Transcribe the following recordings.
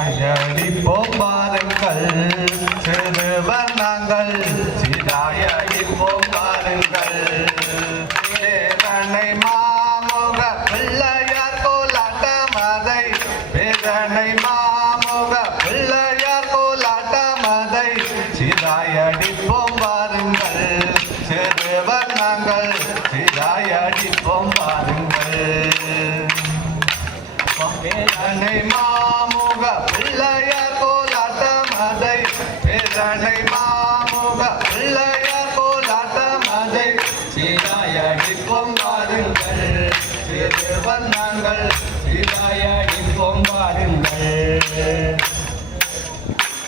அடிப்போம் பாருங்கள் சிறுவர் நாங்கள் சிதாயடிப்போம் பாருங்கள் பேரனை மாமுக பிள்ளையார் கோலாட்டம் அதை பேரனை மாமுக பிள்ளையார் கோலாட்டம் அதை சிதாயடிப்போம் பாருங்கள் சிறுவர் நாங்கள் சிதாயடிப்போம் பாருங்கள் பேரனை மாமுக பிள்ளையார் கோலாட்டம் அதை பேரனை மாமுக பிள்ளையார் கோலாட்டம் அதை சீராயடிப்போம் பாருங்கள் சிறுவர் நாங்கள் சீராயடிப்போம் பாருங்கள்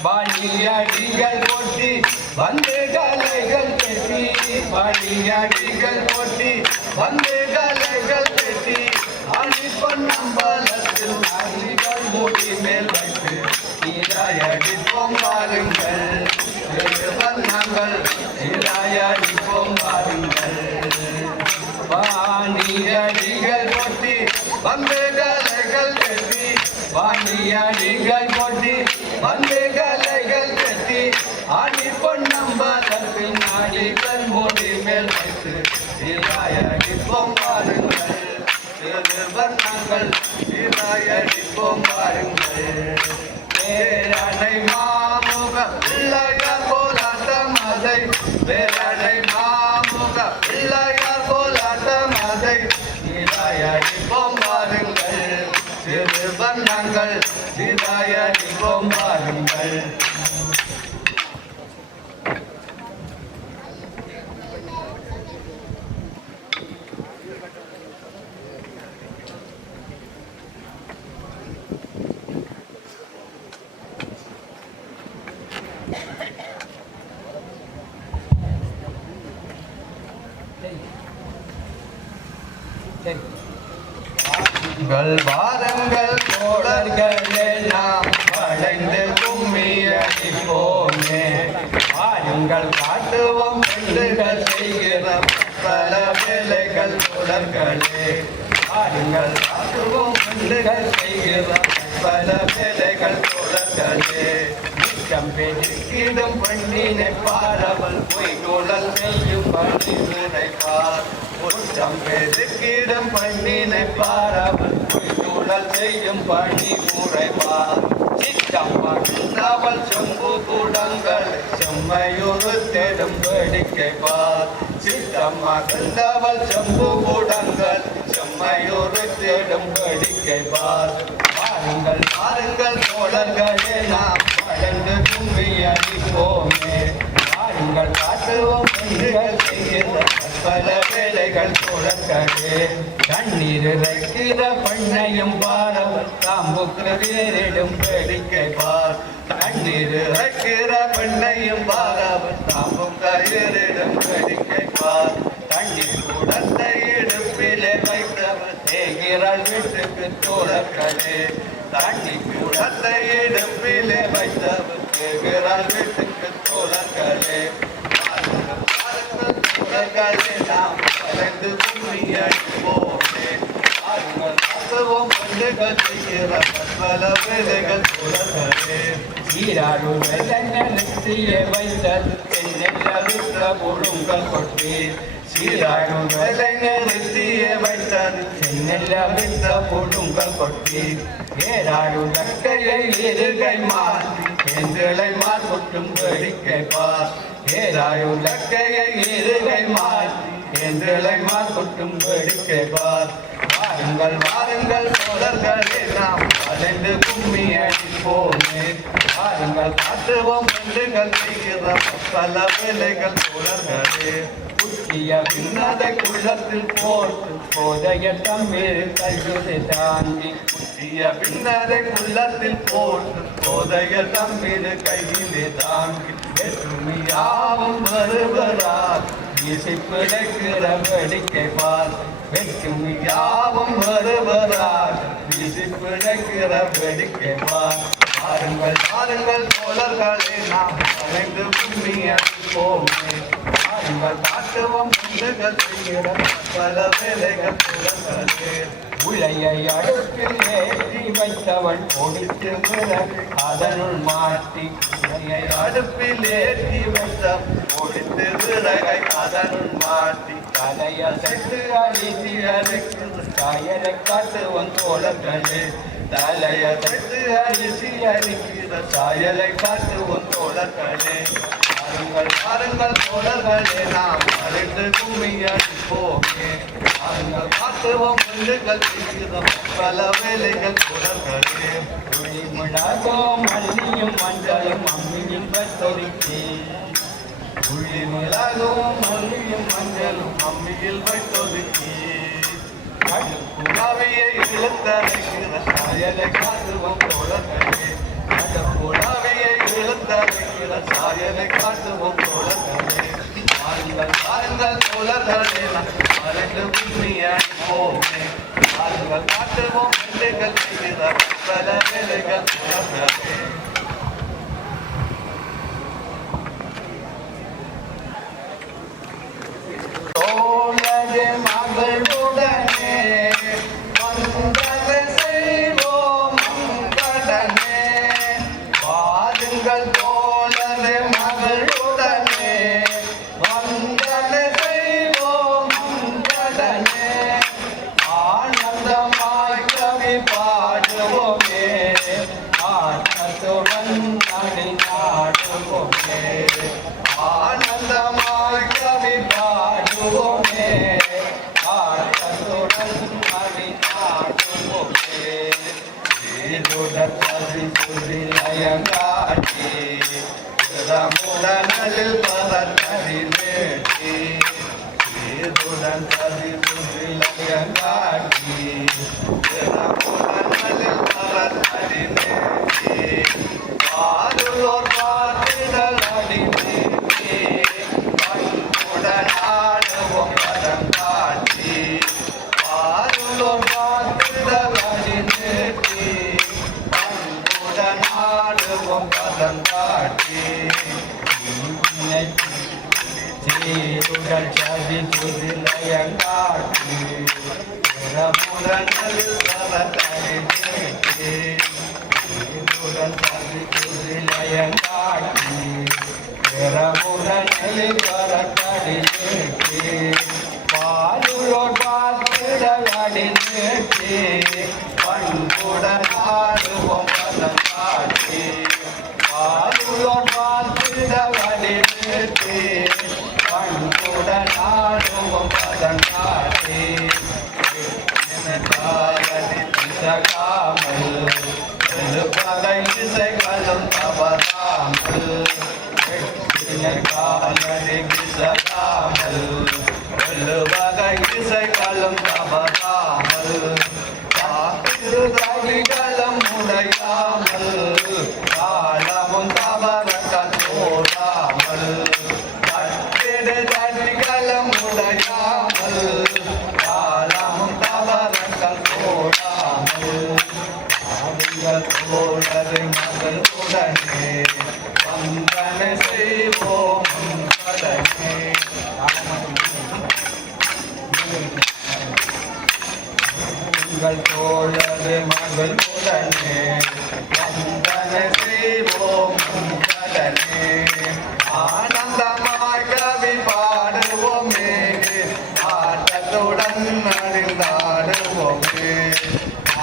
வாழியடிகள் கொட்டி வந்து கலைகள் கட்டி வாழியடிகள் கொட்டி வந்து கலைகள் கட்டி அழிப்பன் நம்பலத்தில் அழிகள் மூடி மேல் வைத்து சீராயடிப்போம் பாருங்கள் சிறுவர் நாங்கள் சீராயடிப்போம் பாருங்கள் வாணியடிகள் கொட்டி வந்து கலைகள் கட்டி வாணியடிகள் கொட்டி வந்து கலைகள் கட்டி அழிப்பன் நம்பலத்தில் அழிகள் மூடி மேல் வைத்து சீராயடிப்போம் பாருங்கள் சிறுவர் நாங்கள் சீராயடிப்போம் பாருங்கள் பேரனை மாமுக பிள்ளையார் கோலாட்டம் அதை பேரனை மாமுக பிள்ளையார் கோலாட்டம் அதை சீராயடிப்போம் பாருங்கள் சிறுவர் நாங்கள் சீராயடிப்போம் பாருங்கள் வாரங்கள் தோழர்களே நாம் வளைந்து கும்மி அடிப்போமே வாருங்கள் காட்டுவோம் பெண்டுகள் செய்கிற பல வேலைகள் தோழர்களே வாருங்கள் காட்டுவோம் பெண்டுகள் செய்கிற பல வேலைகள் தோழர்களே பெருக்கிடும் பண்ணினை பாரவல் பொய் குழல் செய்யும் பணி விரைப்பார் உச்சம் பெருக்கிடும் பண்ணினை பாரவல் பொய் குழல் செய்யும் பணி முறைப்பார் சித்தம் மகிழ்ந்தவள் செம்பு கூடங்கள் செம்மையொரு தேடும் வேடிக்கைப்பார் சித்தம் மகிழ்ந்தவள் செம்பு கூடங்கள் செம்மையொரு தேடும் வேடிக்கைப்பார் பாருங்கள் பாருங்கள் தோழர்களே நாம் வளர்ந்து கும்மி அடிப்போமே பாருங்கள் காட்டுவோம் பெண்கள் செய்கிற பல வேலைகள் தோழர்களே கண்ணீர் இறைக்கிற பெண்ணையும் பாரவல் தாம்புக்கு வேறிடும் வேடிக்கை பார் கண்ணீர் இறைக்கிற பெண்ணையும் பாரவல் தாம்புக்கு வேறிடும் வேடிக்கை பார் கண்ணீர் கூடத்தை இடுப்பிலே வைத்தவர் தேகிறாள் வீட்டுக்கு தோழர்களே தண்ணி கூடத்தை இடுப்பிலே வைத்தவர் தேகிறாள் வீட்டுக்கு தோழர்களே தோழர்களே நாம் வளைந்து கும்மி அடிப்போமே பாருங்கள் காத்துவோம் பெண்டுகள் செய்கிற பல வேலைகள் தோழர்களே சீராடும் வெள்ளத்திலே வைத்தது தென்னெல்ல பொருங்கள் கொட்டி சீராடும் வெள்ளத்திலே வைத்தது தென்னெல்ல பொருங்கள் கொட்டி ஏராடும் தக்கையை இருகை மாற்றி எங்களை மாற்றம் வேடிக்கை பார் ஏராடும் தக்கையை இருகை மாற்றி எங்களை மாற்றம் வேடிக்கை பார் வாருங்கள் வாருங்கள் தோழர்களே நாம் வளைந்து கும்மி அடிப்போமே வாருங்கள் காட்டுவோம் பெண்டுகள் செய்கிற பல வேலைகள் தோழர்களே புத்திய பின்னதை குள்ளத்தில் போட்டு போதைய தம்பீர் கல்வி தாண்டி புத்திய பின்னதை குள்ளத்தில் போட்டு போதைய தம்பீர் கையிலே தாங்கி வெற்றுமையாவும் வருவரால் இசைப்பிழைக்கிற வேடிக்கை பார் வெற்றுமையாவும் வருவரால் இசைப்பிழைக்கிற வேடிக்கை பார் பாருங்கள் பாருங்கள் தோழர்களே நாம் வளைந்து கும்மி அடிப்போமே பாருங்கள் காட்டுவோம் பெண்டுகள் செய்கிற பல வேலைகள் தோழர்களே பிள்ளையை அடுப்பில் ஏற்றி வைத்தவன் கொடுத்து அதனுள் மாட்டி பிள்ளையை அடுப்பில் ஏற்றி வைத்த கொடுத்து விறகை அதனுள் மாட்டி தலையசைத்து அடித்து அரைக்கிறது சாயலை காட்டுவன் தோழர்களே தலையசைத்து அரிசி அரிக்கிற சாயலை காட்டுவன் தோழர்களே பாருங்கள் பாருங்கள் தோழர்களே நாம் அறிந்து கும்மி அடிப்போமே பாருங்கள் காட்டுவோம் பந்துகள் செய்கிறோம் பல வேலைகள் தோழர்களே மிளகும் மல்லியும் மஞ்சளும் அம்மியின் பத்தொருக்கி புள்ளி மிளகும் மல்லியும் மஞ்சளும் அம்மியில் வைத்தொதுக்கி புலாவியை இழுத்தரைக்கிற சாயலை காட்டுவோம் தோழர்களே புலாவியை இழுத்தரைக்கிற சாயலை காட்டுவோம் தோழர்களே பாருங்கள் பாருங்கள் தோழர்களே மறைந்து உண்மையாய் போமே பாருங்கள் காட்டுவோம் பிள்ளைகள் செய்கிற பல வேலைகள் தோழர்களே தோழரே மகளுடனே மங்கள செய்வோம் மங்களனே வாருங்கள் தோழரே மகளுடனே மங்கள செய்வோம் மங்களனே ஆனந்தமாய் கவி பாடுவோமே ஆனத்துடன் நடி நாடுவோமே ஆனந்தமாய் கவி பாடுவோமே ஆட்டத்துடன் நடி நாடுவோமே சீருடன் கவி சுதிலயங்காட்டி ரமுடனில் பரத்தடி வேட்டி சீருடன் கவி சுதிலயங்காட்டி ரமுடனில் பரத்தடி வேட்டி பாருளோர் பார்த்திடல் அடி வேட்டி பண்புடனாடுவோம் பதம் காட்டி பாருளோர் பார்த்திடல் அடி வேட்டி பண்புடனாடுவோம் பதம் காட்டி சீருடன் கவி சுதிலயங்காட்டி ரமுடனில் பரத்தடி வேட்டி சீருடன் கவி சுதிலயங்காட்டி பிறமுடனே பரத்தடி நேற்றி பாலுளோர் பார்த்திடலடி நேற்றி பண்புடன் ஆடுவோம் பதம் காட்டி பாலுளோர் பார்த்திடலடி நேற்றி பண்புடன் ஆடுவோம் பதம் காட்டி காலடி திசகாமல் பகை இசைகளும் தவறாமல் காலடி கிசகாமல் வகை இசைகளும் தவறாமல் காத்திருதவிகளும் உடையாமல் காலமும் தவறங்கள் போடாமல் கட்டிடு தடிகளும் உடையாமல் காலமும் தவறங்கள் போடாமல் தோழரை மகள் உடனே வந்தனை செய்வோம் கடனே உங்கள் தோழரே மகள் உடனே வந்தனை செய்வோம் கடனே ஆனந்தமாய் கவி பாடுவோமே ஆட்டத்துடன் அறிந்தாடுவோமே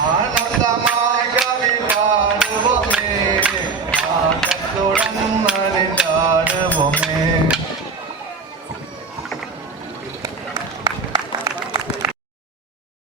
ஆனந்தமாய்